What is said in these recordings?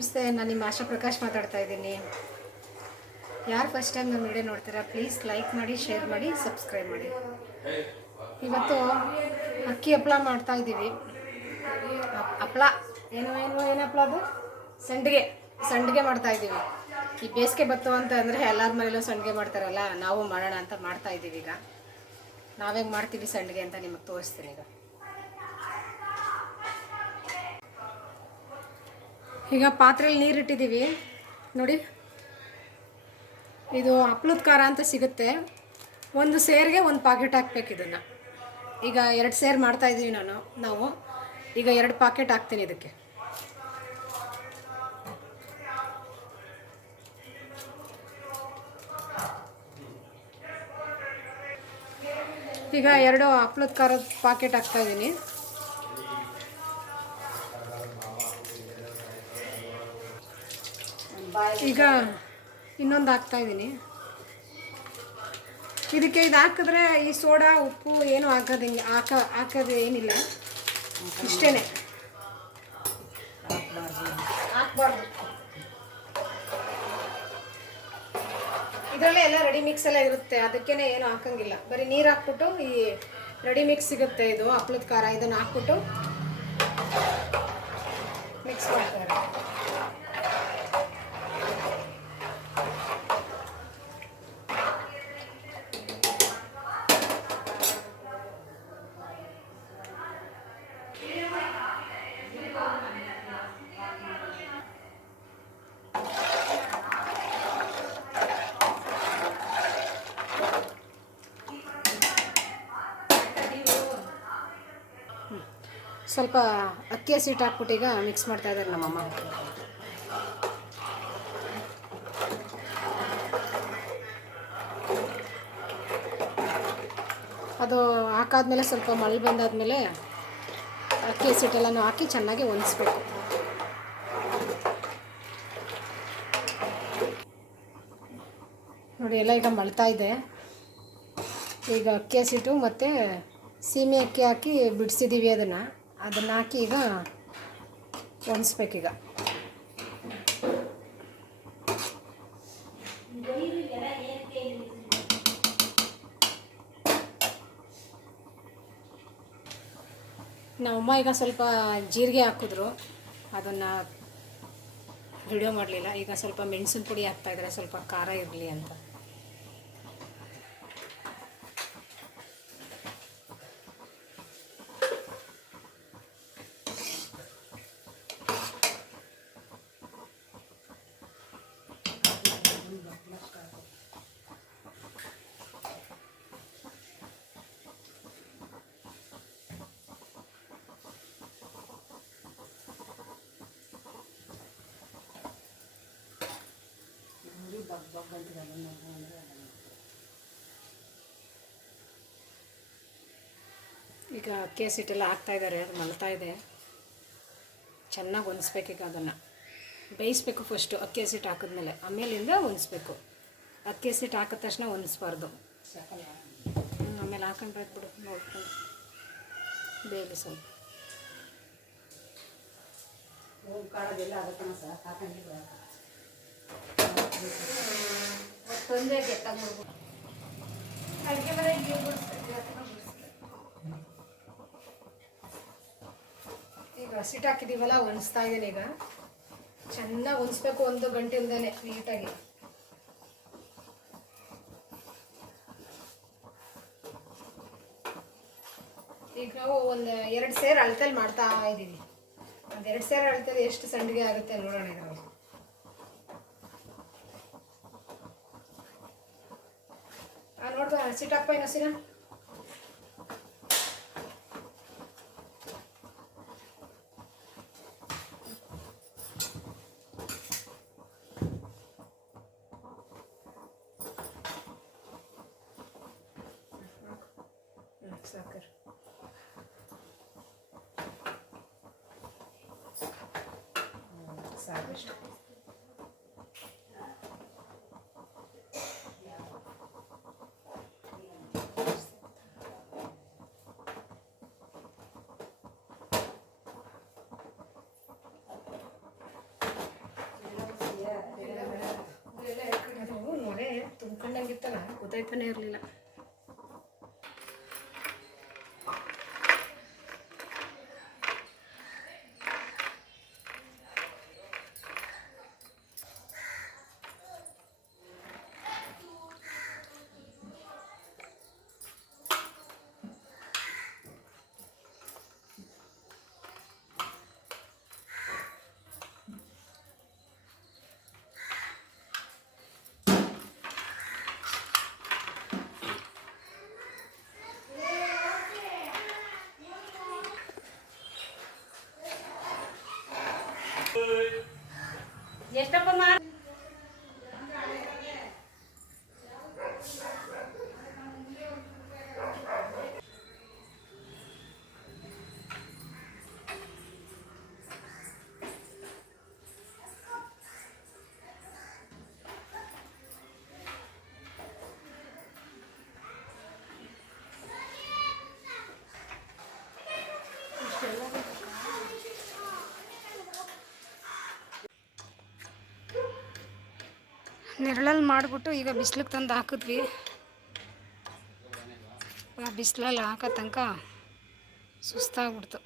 ನಮಸ್ತೆ, ನಾನು ನಿಮ್ಮ ಆಶಾ ಪ್ರಕಾಶ್ ಮಾತಾಡ್ತಾ ಇದ್ದೀನಿ. ಯಾರು ಫಸ್ಟ್ ಟೈಮ್ ನನ್ನ ವಿಡಿಯೋ ನೋಡ್ತೀರಾ ಪ್ಲೀಸ್ ಲೈಕ್ ಮಾಡಿ ಶೇರ್ ಮಾಡಿ ಸಬ್ಸ್ಕ್ರೈಬ್ ಮಾಡಿ. ಇವತ್ತು ಅಕ್ಕಿ ಹಪ್ಪಳ ಮಾಡ್ತಾ ಇದ್ದೀವಿ. ಹಪ್- ಹಪ್ಪಳ ಏನು ಏನು ಏನು ಹಪ್ಪಳ ಅದು? ಸಂಡಿಗೆ. ಸಂಡಿಗೆ ಮಾಡ್ತಾ ಇದ್ದೀವಿ. ಈ ಬೇಸಿಗೆ ಬತ್ತು ಅಂತ ಅಂದರೆ ಎಲ್ಲರ ಮನೇಲೂ ಸಂಡಿಗೆ ಮಾಡ್ತಾರಲ್ಲ, ನಾವು ಮಾಡೋಣ ಅಂತ ಮಾಡ್ತಾ ಇದ್ದೀವಿ ಈಗ. ನಾವೇಗೆ ಮಾಡ್ತೀವಿ ಸಂಡಿಗೆ ಅಂತ ನಿಮಗೆ ತೋರಿಸ್ತೀನಿ ಈಗ. ಈಗ ಪಾತ್ರೆಯಲ್ಲಿ ನೀರು ಇಟ್ಟಿದ್ದೀವಿ ನೋಡಿ. ಇದು ಹಪ್ಳದ ಖಾರ ಅಂತ ಸಿಗುತ್ತೆ. ಒಂದು ಸೇರಿಗೆ ಒಂದು ಪಾಕೆಟ್ ಹಾಕ್ಬೇಕು ಇದನ್ನು. ಈಗ ಎರಡು ಸೇರು ಮಾಡ್ತಾ ಇದ್ದೀವಿ ನಾನು, ನಾವು. ಈಗ ಎರಡು ಪಾಕೆಟ್ ಹಾಕ್ತೀನಿ ಇದಕ್ಕೆ. ಈಗ ಎರಡು ಹಪ್ಳದ ಖಾರದ ಪಾಕೆಟ್ ಹಾಕ್ತಾ ಈಗ ಇನ್ನೊಂದು ಹಾಕ್ತಾ ಇದ್ದೀನಿ. ಇದಕ್ಕೆ ಇದು ಹಾಕಿದ್ರೆ ಈ ಸೋಡಾ, ಉಪ್ಪು ಏನು ಹಾಕೋದಂಗೆ ಹಾಕ, ಹಾಕೋದು ಏನಿಲ್ಲ. ಇಷ್ಟೇ ಹಾಕ್ಬಾರ್ದು. ಇದರಲ್ಲೇ ಎಲ್ಲ ರೆಡಿ ಮಿಕ್ಸ್ ಎಲ್ಲ ಇರುತ್ತೆ. ಅದಕ್ಕೇನೆ ಏನು ಹಾಕಂಗಿಲ್ಲ. ಬರೀ ನೀರು ಹಾಕ್ಬಿಟ್ಟು ಈ ರೆಡಿ ಮಿಕ್ಸ್ ಸಿಗುತ್ತೆ ಇದು, ಹಪ್ಳದ ಖಾರ. ಇದನ್ನು ಹಾಕ್ಬಿಟ್ಟು ಮಿಕ್ಸ್ ಮಾಡ್ತಾರೆ. ಸ್ವಲ್ಪ ಅಕ್ಕಿ ಹಸಿಟ್ಟು ಹಾಕ್ಬಿಟ್ಟು ಈಗ ಮಿಕ್ಸ್ ಮಾಡ್ತಾ ಇದ್ದಾರೆ ನಮ್ಮಮ್ಮ. ಅದು ಹಾಕಾದ್ಮೇಲೆ ಸ್ವಲ್ಪ ಮಳೆ ಬಂದಾದಮೇಲೆ ಅಕ್ಕಿ ಹಸಿಟ್ಟೆಲ್ಲನೂ ಹಾಕಿ ಚೆನ್ನಾಗಿ ಒಣಗಿಸ್ಬೇಕು. ನೋಡಿ, ಎಲ್ಲ ಈಗ ಮಳ್ತಾ ಇದೆ. ಈಗ ಅಕ್ಕಿ ಹಸಿಟ್ಟು ಮತ್ತು ಸೀಮೆ ಅಕ್ಕಿ ಹಾಕಿ ಬಿಡಿಸಿದ್ದೀವಿ ಅದನ್ನು. ಅದನ್ನು ಹಾಕಿ ಈಗ ಒಣಸ್ಬೇಕೀಗ. ನಮ್ಮಮ್ಮ ಈಗ ಸ್ವಲ್ಪ ಜೀರಿಗೆ ಹಾಕಿದ್ರು. ಅದನ್ನು ವಿಡಿಯೋ ಮಾಡಲಿಲ್ಲ. ಈಗ ಸ್ವಲ್ಪ ಮೆಣಸಿನ ಪುಡಿ ಹಾಕ್ತಾಯಿದ್ದಾರೆ ಸ್ವಲ್ಪ ಖಾರ ಇರಲಿ ಅಂತ. ಈಗ ಅಕ್ಕಿ ಹಸಿಟ್ಟೆಲ್ಲ ಹಾಕ್ತಾ ಇದ್ದಾರೆ ಅದು ಮಲ್ತಾ ಇದೆ. ಚೆನ್ನಾಗಿ ಒನ್ಸ್ಬೇಕೀಗ ಅದನ್ನು. ಬೇಯಿಸ್ಬೇಕು ಫಸ್ಟು ಅಕ್ಕಿ ಹಸಿಟ್ಟು ಹಾಕಿದ್ಮೇಲೆ ಆಮೇಲಿಂದ ಒನ್ಸ್ಬೇಕು ಅಕ್ಕಿ ಹಸಿಟ್ಟು ಹಾಕಿದ ತಕ್ಷಣ ಒನ್ಸ್ಬಾರ್ದು ಹ್ಮ್, ಆಮೇಲೆ ಹಾಕೊಂಡ್ರೆ ಬಿಡು ನೋಡ್ಕೊಂಡು ಬೇಗ ಸ್ವಲ್ಪ. ಅಡುಗೆ ಈಗ ಹಸಿಟ್ಟು ಹಾಕಿದೀವಲ್ಲ, ಒಣಸ್ತಾ ಇದ್ದೇನೆ ಈಗ. ಚೆನ್ನಾಗಿ ಒಣಸ್ಬೇಕು ಒಂದು ಗಂಟೆಯಿಂದಾನೆ ನೀಟಾಗಿ. ಈಗ ನಾವು ಒಂದು ಎರಡು ಸೇರು ಅಳತೆಲಿ ಮಾಡ್ತಾ ಇದ್ದೀವಿ ಒಂದು ಎರಡು ಸೇರು ಅಳತೆಲಿ ಎಷ್ಟು ಸಂಡಿಗೆ ಆಗುತ್ತೆ ನೋಡೋಣ ಇದರಲ್ಲಿ ಆ ನೋಡ್ಬಾ ಹಸಿಟ್ಟು ಹಾಕ್ಪ ಗೊತ್ತಾಯ್ತಾನೆ ಇರಲಿಲ್ಲ ಎಷ್ಟಪ್ಪ ಮಾರ್ ನೆರಳಲ್ಲಿ ಮಾಡಿಬಿಟ್ಟು ಈಗ ಬಿಸಿಲಿಗೆ ತಂದು ಹಾಕಿದ್ವಿ. ಆ ಬಿಸಿಲಲ್ಲಿ ಹಾಕೋ ತನಕ ಸುಸ್ತಾಗ್ಬಿಡ್ತು.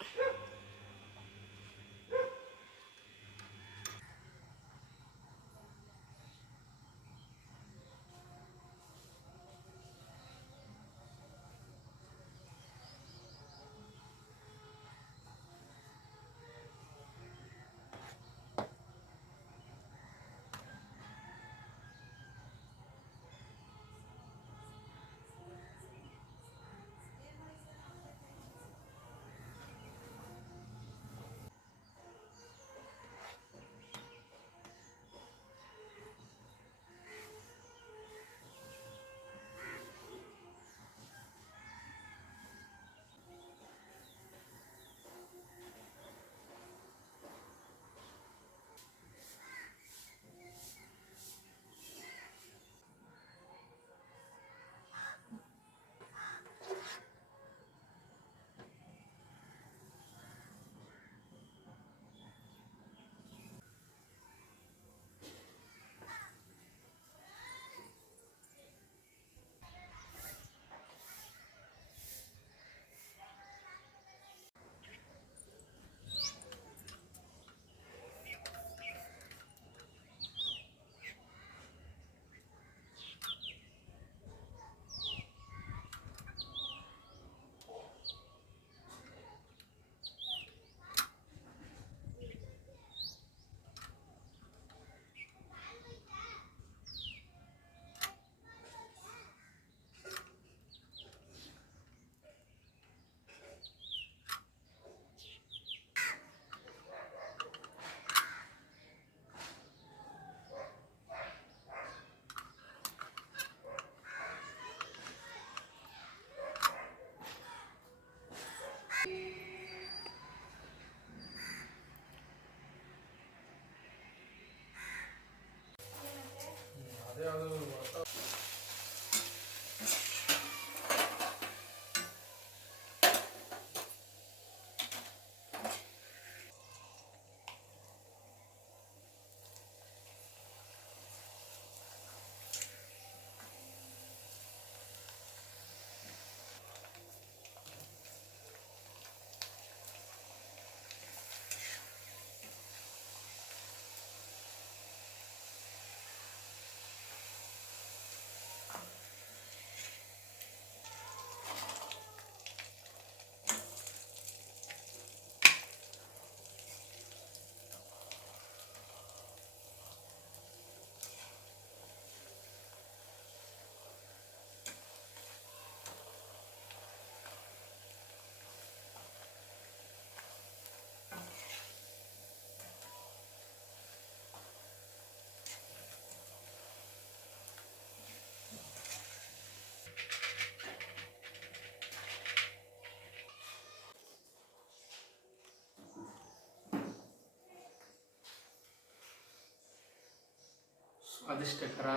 ಸ್ವಾದಿಷ್ಟಕರ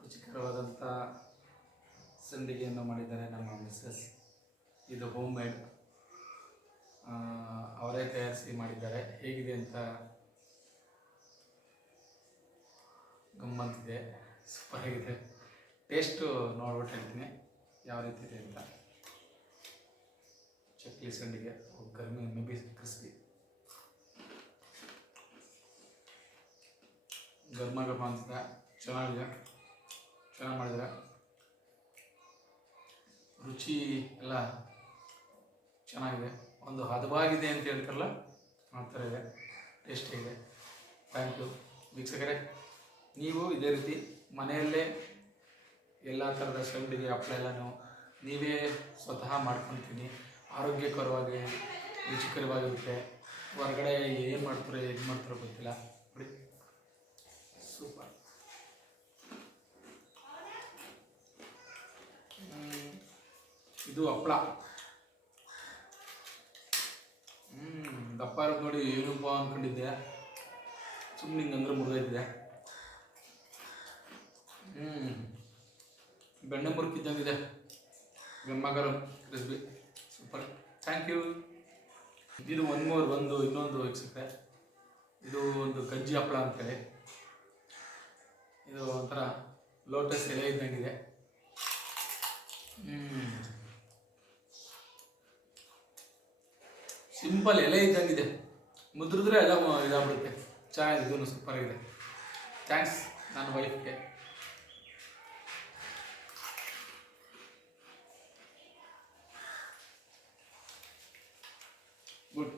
ರುಚಿಕರವಾದಂಥ ಸಂಡಿಗೆಯನ್ನು ಮಾಡಿದ್ದಾರೆ ನಮ್ಮ ಮಿಸ್ಸಸ್. ಇದು ಹೋಮ್ ಮೇಡ್ ಅವರೇ ತಯಾರಿಸಿ ಮಾಡಿದ್ದಾರೆ. ಹೇಗಿದೆ ಅಂತ ಗಮ್ಮಂತಿದೆ ಸೂಪರ್ ಆಗಿದೆ. ಟೇಸ್ಟು ನೋಡ್ಬಿಟ್ಟು ಹೇಳ್ತೀನಿ. ಯಾವ ರೀತಿ ಇದೆ ಅಂತ. ಚಕ್ಲಿ ಸಂಡಿಗೆ ಗರ್ಮಿ ಮೇ ಬಿ, ಕ್ರಿಸ್ಪಿ. ಗರ್ಮ ಗರ್ಮ ಅನ್ಸುತ್ತೆ ಚೆನ್ನಾಗಿದೆ. ಚೆನ್ನಾಗಿ ಮಾಡಿದ್ರೆ ರುಚಿ ಎಲ್ಲ ಚೆನ್ನಾಗಿದೆ. ಒಂದು ಹದವಾಗಿದೆ ಅಂತ ಹೇಳ್ತಾರಲ್ಲ, ಆ ಥರ ಇದೆ. ಟೇಸ್ಟಿಯಾಗಿದೆ ಥ್ಯಾಂಕ್ ಯು ವೀಕ್ಷಕರೇ, ನೀವು ಇದೇ ರೀತಿ ಮನೆಯಲ್ಲೇ ಎಲ್ಲ ಥರದ ಸೆಂಡಿಗೆ ಹಪ್ಪಳ ಎಲ್ಲನೂ ನೀವೇ ಸ್ವತಃ ಮಾಡ್ಕೊತೀನಿ. ಆರೋಗ್ಯಕರವಾಗಿ, ರುಚಿಕರವಾಗಿರುತ್ತೆ. ಹೊರಗಡೆ ಏನು ಮಾಡ್ತಾರೆ, ಏನು ಮಾಡ್ತಾರೋ ಗೊತ್ತಿಲ್ಲ. ನೋಡಿ ಸೂಪರ್. ಇದು ಹಪ್ಪಳ ಹ್ಮ್, ದಪ್ಪ ಇರೋದು ನೋಡಿ ಏನಪ್ಪ ಅನ್ಕೊಂಡಿದ್ದೆ. ಸುಮ್ಮನೆ ಹಿಂಗಂದ್ರೆ ಮುರಿದೈತಿದೆ ಹ್ಮ್, ಬೆಣ್ಣೆ ಮುರುಕಿದ್ದಂಗಿದೆ. ಗಮ್ಮಗರ ರೆಸಿಪಿ. ಸೂಪರ್. Thank you. ಇದು ಒನ್ ಮೋರ್, ಒಂದು ಇನ್ನೊಂದು ವೀಕ್ಷಕರೆ ಇದು ಒಂದು ಗಜ್ಜಿ ಹಪ್ಪಳ ಅಂತೇಳಿ ಇದು ಒಂಥರ ಲೋಟಸ್ ಎಲೆ ಇದ್ದಂಗಿದೆ. ಸಿಂಪಲ್ ಎಲೆ ಇದ್ದಂಗಿದೆ. ಮುದ್ರಿದ್ರೆ ಎಲ್ಲ ಇದಾಗ್ಬಿಡುತ್ತೆ. ಚೆನ್ನಾಗಿದೆ ಸೂಪರ್ ಆಗಿದೆ. ಥ್ಯಾಂಕ್ಸ್ ನನ್ನ ವೈಫ್ಗೆ ಗುಡ್